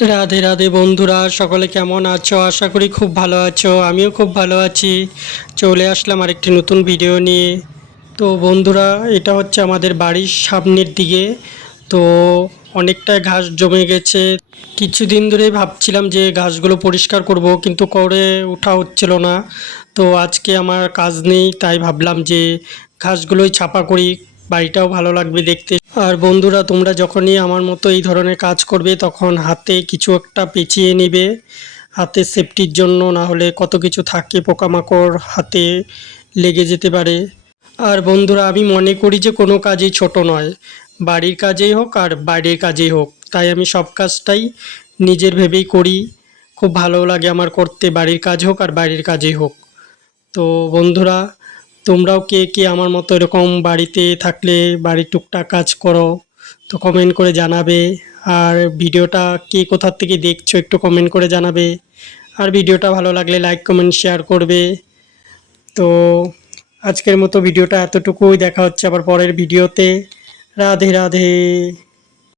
রাধে রাধে বন্ধুরা, সকলে কেমন আছো? আশা করি খুব ভালো আছো। আমিও খুব ভালো আছি। চলে আসলাম আরেকটি নতুন ভিডিও নিয়ে। তো বন্ধুরা, এটা হচ্ছে আমাদের বাড়ির সামনের দিকে। তো অনেকটা ঘাস জমে গেছে। কিছুদিন ধরেই ভাবছিলাম যে ঘাসগুলো পরিষ্কার করব, কিন্তু করে ওঠা হচ্ছিল না। তো আজকে আমার কাজ নেই, তাই ভাবলাম যে ঘাসগুলোই ছাপা করি, বাড়িটাও ভালো লাগবে দেখতে। আর বন্ধুরা, তোমরা যখনই আমার মতো এই ধরনের কাজ করবে তখন হাতে কিছু একটা পেঁচিয়ে নেবে, হাতে সেফটির জন্য। না হলে কত কিছু থাকে, পোকামাকড় হাতে লেগে যেতে পারে। আর বন্ধুরা, আমি মনে করি যে কোনো কাজই ছোট নয়, বাড়ির কাজেই হোক আর বাইরের কাজেই হোক। তাই আমি সব কাজটাই নিজের ভেবেই করি। খুব ভালো লাগে আমার করতে, বাড়ির কাজ হোক আর বাইরের কাজেই হোক। তো বন্ধুরা, তোমরাও কে কে আমার মতো এরকম বাড়িতে থাকলে বাড়ির টুকটাক কাজ করো? তো কমেন্ট করে জানাবে। আর ভিডিওটা কে কোথা থেকে দেখছো একটু কমেন্ট করে জানাবে। আর ভিডিওটা ভালো লাগলে লাইক কমেন্ট শেয়ার করবে। তো আজকের মতো ভিডিওটা এতটুকুই। দেখা হচ্ছে আবার পরের ভিডিওতে। রাধে রাধে।